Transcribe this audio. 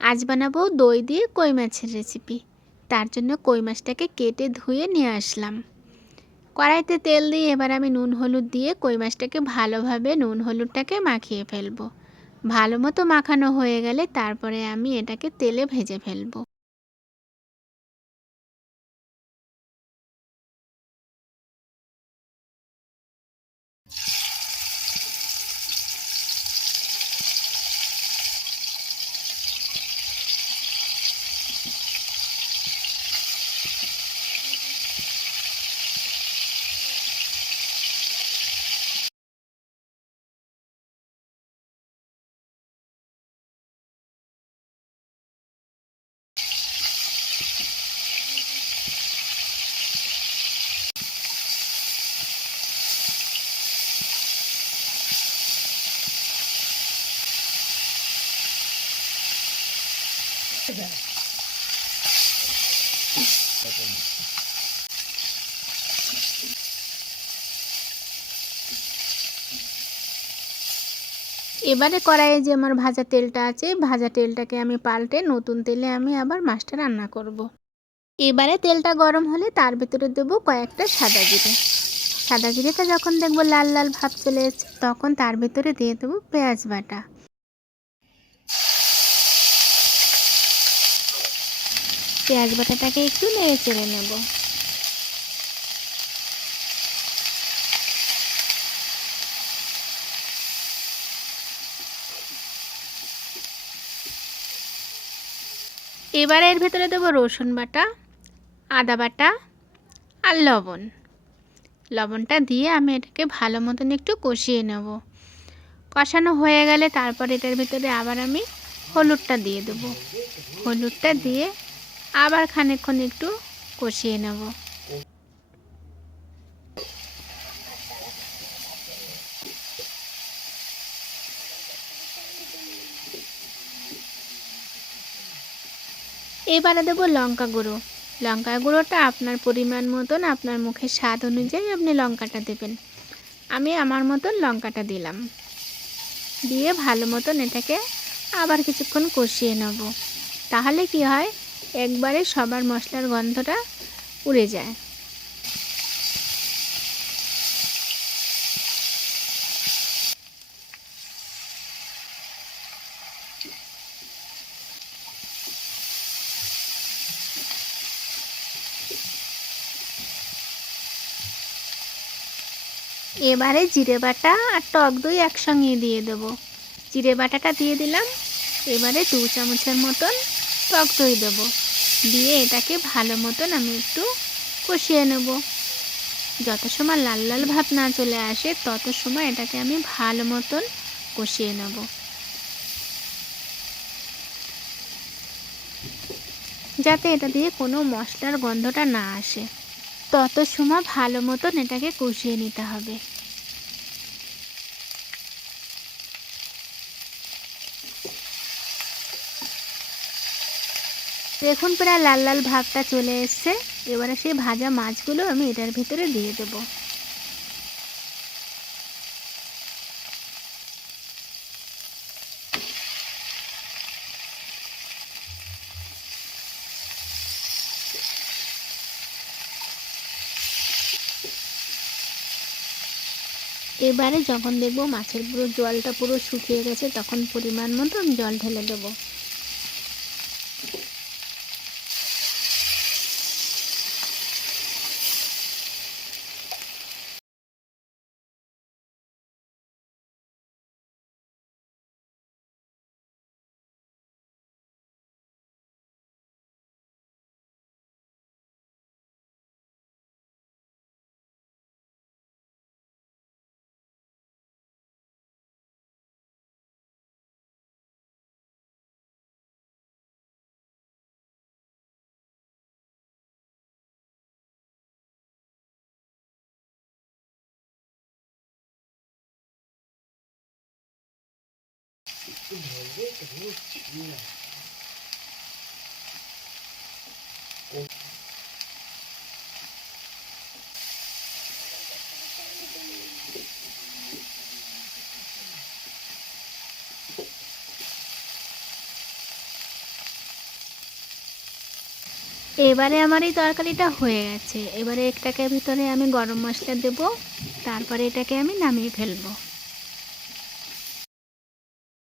আজ বানাবো দই দিয়ে কই মাছের রেসিপি। তার জন্য কই মাছটাকে কেটে ধুয়ে নিয়ে আসলাম। কড়াইতে তেল দিয়ে এবার আমি নুন হলুদ দিয়ে কই মাছটাকে ভালোভাবে নুন হলুদটাকে মাখিয়ে ফেলবো। ভালো মতো মাখানো হয়ে গেলে তারপরে আমি এটাকে তেলে ভেজে ফেলবো। এবারে কড়াইয়ে যে আমার ভাজা তেলটা আছে, ভাজা তেলটাকে আমি পাল্টে নতুন তেলে আমি আবার মাছটা রান্না করব। এবারে তেলটা গরম হলে তার ভিতরে দেবো কয়েকটা সাদা জিরে। সাদা জিরেটা যখন দেখবো লাল লাল ভাব চলে এসেছে তখন তার ভিতরে দিয়ে দেবো পেঁয়াজ বাটা। পেঁয়াজ বাটাটাকে একটু নেড়ে চেড়ে নেব। এবারে এর ভেতরে দেবো রসুন বাটা, আদা বাটা আর লবণ। লবণটা দিয়ে আমি এটাকে ভালো মতন একটু কষিয়ে নেব। কষানো হয়ে গেলে তারপর এটার ভিতরে আবার আমি হলুদটা দিয়ে দেবো। হলুদটা দিয়ে আবার খানিকক্ষণ একটু কষিয়ে নেব। এবারে দেবো লঙ্কা গুঁড়ো। লঙ্কা গুঁড়োটা আপনার পরিমাণ মতন, আপনার মুখের স্বাদ অনুযায়ী আপনি লঙ্কাটা দেবেন। আমি আমার মতন লঙ্কাটা দিলাম। দিয়ে ভালো মতন এটাকে আবার কিছুক্ষণ কষিয়ে নেব। তাহলে কি হয়, একবারে সবার মশলার গন্ধটা উড়ে যায়। এবারে জিরে বাটা আর টক দই একসঙ্গে দিয়ে দেবো। জিরে বাটাটা দিয়ে দিলাম। এবারে 2 চামচের মতন টক দই দেবো। দিয়ে এটাকে ভালো মতন আমি একটু কষিয়ে নেব। যত সময় লাল লাল ভাব না চলে আসে তত সময় এটাকে আমি ভালো মতন কষিয়ে নেব। যাতে এটা দিয়ে কোনো মশলার গন্ধটা না আসে, তত সময় ভালো মতন এটাকে কষিয়ে নিতে হবে। দেখুন প্রায় লাল লাল ভাবটা চলে এসছে। এবারে সেই ভাজা মাছগুলো আমি এটার ভিতরে দিয়ে দেব। এবারে যখন দেখব মাছের পুরো জলটা পুরো শুকিয়ে গেছে তখন পরিমাণ মতন জল ঢেলে দেবো। এবারে আমার এই তরকারিটা হয়ে গেছে। এবারে এটাকে ভিতরে আমি গরম মশলা দেবো, তারপরে এটাকে আমি নামিয়ে ফেলবো।